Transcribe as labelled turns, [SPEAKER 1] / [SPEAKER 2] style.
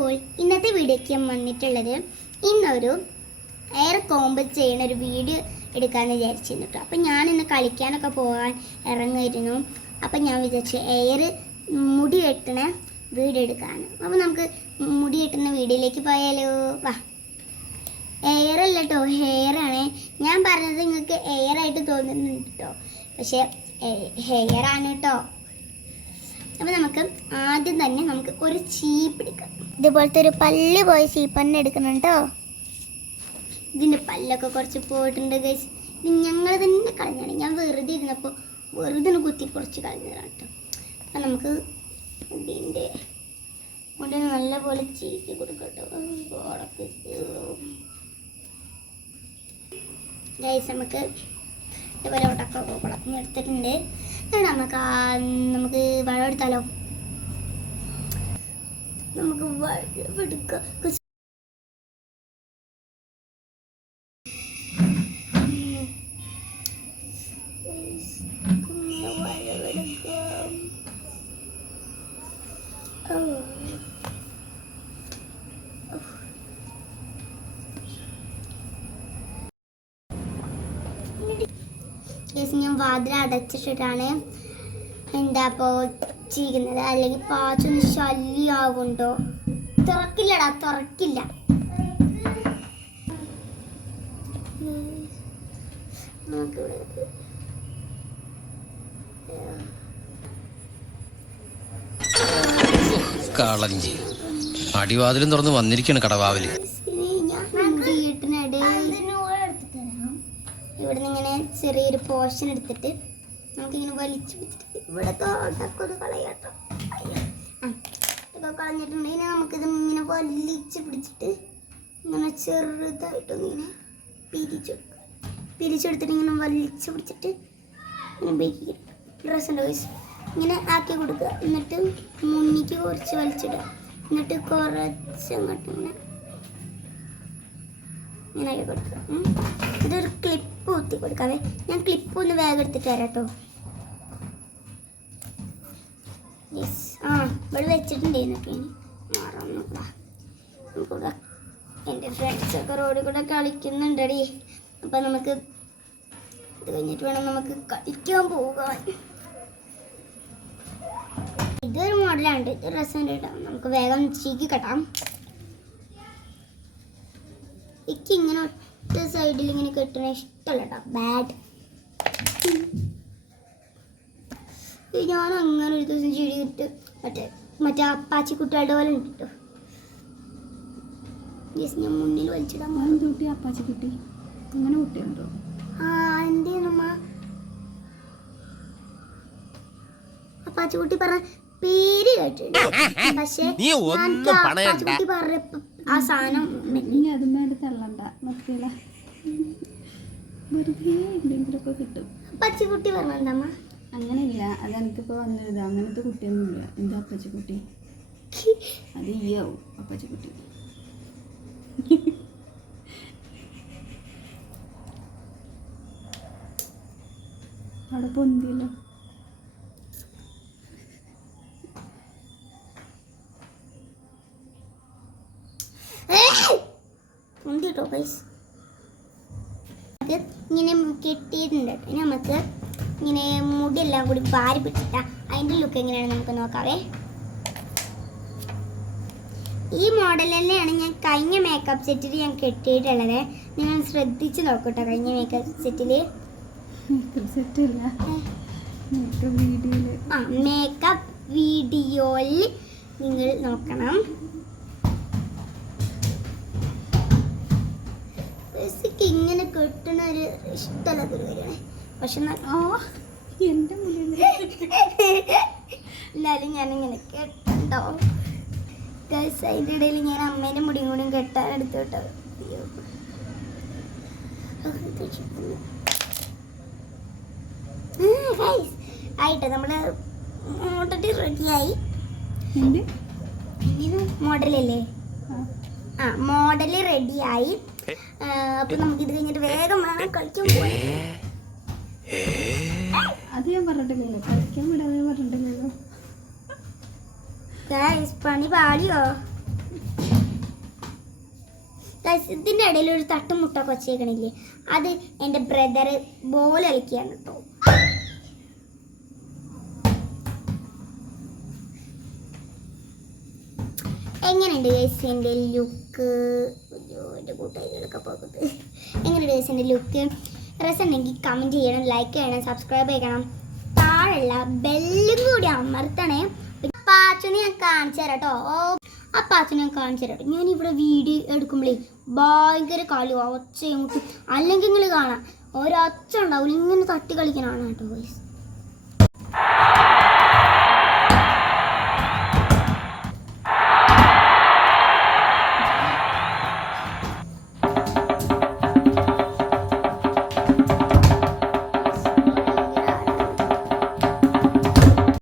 [SPEAKER 1] അപ്പോൾ ഇന്നത്തെ വീഡിയോയ്ക്ക് വന്നിട്ടുള്ളത് ഇന്നൊരു എയർ കോമ്പ് ചെയ്യുന്ന ഒരു വീഡിയോ എടുക്കാമെന്ന് വിചാരിച്ചിരുന്നു കേട്ടോ. അപ്പോൾ ഞാൻ ഇന്ന് കളിക്കാനൊക്കെ പോകാൻ ഇറങ്ങുമായിരുന്നു അപ്പോൾ ഞാൻ വിചാരിച്ചു എയർ മുടി കെട്ടണ വീഡിയോ എടുക്കാണ് അപ്പോൾ നമുക്ക് മുടി കെട്ടുന്ന വീഡിയോയിലേക്ക് പോയാലോ? വാ. എയർ അല്ല കേട്ടോ ഹെയർ ആണ്. ഞാൻ പറഞ്ഞത് നിങ്ങൾക്ക് എയർ ആയിട്ട് തോന്നുന്നുണ്ട് കേട്ടോ. പക്ഷേ ഹെയർ ആണ് കേട്ടോ. അപ്പോൾ നമുക്ക് ആദ്യം തന്നെ നമുക്ക് ഒരു ചീപ്പ് എടുക്കാം. ഇതുപോലത്തെ ഒരു പല്ല് പോയ ചീപ്പ് തന്നെ എടുക്കണം കേട്ടോ ഇതിന്റെ പല്ലൊക്കെ കുറച്ച് പോയിട്ടുണ്ട് ഗൈസ് ഞങ്ങൾ തന്നെ കളഞ്ഞാണ്. ഞാൻ വെറുതെ ഇരുന്നപ്പോൾ വെറുതെ കുത്തി കുറച്ച് കളഞ്ഞതാണ് കേട്ടോ അപ്പം നമുക്ക് ഇതിന്റെ കൊണ്ട് നല്ലപോലെ ചീറ്റി കൊടുക്കട്ടോ ഗൈസ് നമുക്ക് ഇതുപോലെ ഉടക്കൊക്കെ കുളഞ്ഞെടുത്തിട്ടുണ്ട് നമുക്ക് നമുക്ക് വെള്ളം എടുത്താലോ നമുക്ക് വെള്ളം എടുക്കാം വെള്ളമെടുക്കാം ഓ Guys, ഞാൻ വാതിൽ അടച്ചിട്ടിട്ടാണ് എന്താ ഇപ്പോൾ ചെയ്യുന്നത്? അല്ലെങ്കിൽ പാച്ചൊന്ന് ശല്യമാകുണ്ടോ തുറക്കില്ലടാ തുറക്കില്ല.
[SPEAKER 2] കളഞ്ചി അടിവാതിലും തുറന്ന് വന്നിരിക്കണം കടവാവിൽ
[SPEAKER 1] ഞാൻ വീട്ടിനിടെ ഇവിടുന്ന് ഇങ്ങനെ ചെറിയൊരു പോർഷൻ എടുത്തിട്ട് നമുക്കിങ്ങനെ വലിച്ചു വെച്ചിട്ട് ഇവിടെ തോട്ടക്കൊന്ന് കളയാട്ടോ. ഇതൊക്കെ കളഞ്ഞിട്ടുണ്ടെങ്കിൽ നമുക്കിത് ഇങ്ങനെ വലിച്ച് പിടിച്ചിട്ട് ഇങ്ങനെ ചെറുതായിട്ടൊന്ന് ഇങ്ങനെ പിരിച്ചു പിരിച്ചെടുത്തിട്ട് ഇങ്ങനെ വലിച്ച് പിടിച്ചിട്ട് ഇങ്ങനെ ബേക്ക് ഡ്രസ്സിന്റെ വയസ്സ് ഇങ്ങനെ ആക്കി കൊടുക്കുക എന്നിട്ട് മുന്നിക്ക് കുറച്ച് വലിച്ചിടുക. എന്നിട്ട് കുറച്ച് അങ്ങോട്ട് ഇങ്ങനെ ഇങ്ങനെ ആക്കി കൊടുക്കുക ഇതൊരു ക്ലിപ്പ് കുത്തി കൊടുക്കാവേ. ഞാൻ ക്ലിപ്പ് ഒന്ന് വേഗം എടുത്തിട്ട് വരാം കേട്ടോ ആ ഇവിടെ വെച്ചിട്ടുണ്ടായിരുന്നൊക്കെ ഇനി. നമുക്കിവിടെ എന്റെ ഫ്രണ്ട്സൊക്കെ റോഡിൽ കൂടെ കളിക്കുന്നുണ്ടടി. അപ്പം നമുക്ക് ഇത് കഴിഞ്ഞിട്ട് വേണം നമുക്ക് കളിക്കാൻ പോകാൻ. ഇതൊരു മോഡലാണ് ഇത് രസം കേട്ടോ. നമുക്ക് വേഗം ചീക്കി കെട്ടാം. എനിക്ക് ഇങ്ങനെ ഒറ്റ സൈഡിൽ ഇങ്ങനെ കെട്ടണ ഇഷ്ടമല്ല കേട്ടോ ബാഡ് ഞാൻ അങ്ങനെ ഒരു ദിവസം ചെടി ഇട്ട് മറ്റേ മറ്റേ അപ്പാച്ചി കുട്ടികളുടെ പോലെ ഉണ്ട് കേട്ടോ യെസ് ഞാൻ മുന്നിൽ വലിച്ചിടാൻ
[SPEAKER 3] കുട്ടി അപ്പാച്ചി കുട്ടി? അങ്ങനെ കുട്ടിയുണ്ടോ?
[SPEAKER 1] ആ എന്ത് നമ്മ അപ്പാച്ചി കുട്ടി പറഞ്ഞ പേര് കേട്ടിട്ടുണ്ട് പക്ഷേ
[SPEAKER 2] നീ ഒന്നും പണയണ്ട.
[SPEAKER 1] അപ്പാച്ചി കുട്ടി പറഞ്ഞപ്പോ ആ സാധനം
[SPEAKER 3] ഇനി തള്ളണ്ട. മറ്റേല വെറുതെ എന്തെങ്കിലുമൊക്കെ കിട്ടും.
[SPEAKER 1] അപ്പാച്ചി കുട്ടി പറഞ്ഞിട്ടമ്മ
[SPEAKER 3] അങ്ങനെയില്ല. അത് എനിക്കിപ്പോൾ വന്നിരുത് അങ്ങനത്തെ കുട്ടിയൊന്നുമില്ല. എന്താ അപ്പച്ചക്കുട്ടി? അത് ആവും അപ്പച്ചക്കുട്ടി. അവിടെ പൊന്തിയല്ലോ.
[SPEAKER 1] ഉണ്ട് കേട്ടോ പൈസ ഇങ്ങനെ കെട്ടിയിട്ടുണ്ട്. ഇനി നമുക്ക് ഇങ്ങനെ മുടിയെല്ലാം കൂടി പാരി പിടിച്ചിട്ട അതിന്റെ ലുക്ക് എങ്ങനെയാണ് നമുക്ക് നോക്കാവേ. ഈ മോഡൽ തന്നെയാണ് ഞാൻ കഴിഞ്ഞ മേക്കപ്പ് സെറ്റിൽ ഞാൻ കെട്ടിയിട്ടുള്ളത്. നിങ്ങൾ ശ്രദ്ധിച്ച് നോക്കട്ടോ കഴിഞ്ഞ മേക്കപ്പ് സെറ്റിൽ
[SPEAKER 3] മേക്കപ്പ് സെറ്റ് ഇല്ല
[SPEAKER 1] ആ മേക്കപ്പ് വീഡിയോയിൽ നിങ്ങൾ നോക്കണം. ബേസിക്ക് ഇങ്ങനെ കെട്ടണ ഒരു ഇഷ്ടമല്ല പരിപാടിയാണ്. പക്ഷെ
[SPEAKER 3] ആ എന്റെ മുന്നിൽ
[SPEAKER 1] എന്നാലും ഞാനിങ്ങനെ കെട്ടണ്ടോ? ഗൈസ് അതിന്റെ ഇടയിൽ ഞാൻ അമ്മേന്റെ മുടിയും കൂടിയും കെട്ടാൻ എടുത്തു കേട്ടോ. ആയിട്ട്. നമ്മൾ മോഡൽ റെഡിയായി മോഡലല്ലേ
[SPEAKER 3] ആ.
[SPEAKER 1] മോഡൽ റെഡിയായി അപ്പൊ നമുക്ക് ഇത് കഴിഞ്ഞിട്ട് വേഗം വേണം കളിക്കാൻ പോകാൻ
[SPEAKER 3] അത് ഞാൻ പറഞ്ഞിട്ടില്ലല്ലോ. കളിക്കാൻ വിടാതെ പറഞ്ഞിട്ടില്ലല്ലോ.
[SPEAKER 1] ഗൈസ് പണി പാളിയോ ഇതിന്റെ ഇടയിൽ ഒരു തട്ടുമുട്ടൊക്കെ വച്ചേക്കണില്ലേ അത് എന്റെ ബ്രദർ ബോൾ കളിക്കുകയാണ് കേട്ടോ എങ്ങനെയുണ്ട് ഗൈസ് എന്റെ ലുക്ക് എന്റെ കൂട്ടുകാരികളൊക്കെ പോകുന്നത് എങ്ങനെയുണ്ട് ഡ്രസ് എന്റെ ലുക്ക്? ഉണ്ടെങ്കിൽ കമന്റ് ചെയ്യണം ലൈക്ക് ചെയ്യണം സബ്സ്ക്രൈബ് ചെയ്യണം. താഴെയുള്ള ബെല്ലും കൂടി അമർത്തണേ. പാച്ചനെ ഞാൻ കാണിച്ചു തരാം കേട്ടോ ഓ ആ പാച്ചനെ ഞാൻ കാണിച്ചു തരാം ഞാൻ ഇവിടെ വീഡിയോ എടുക്കുമ്പോഴേ ഭയങ്കര കളി ഒച്ചയും അല്ലെങ്കിൽ നിങ്ങൾ കാണാം. ഒരൊച്ച ഉണ്ടാവില്ല ഇങ്ങനെ തട്ടി കളിക്കണതാണ് കേട്ടോ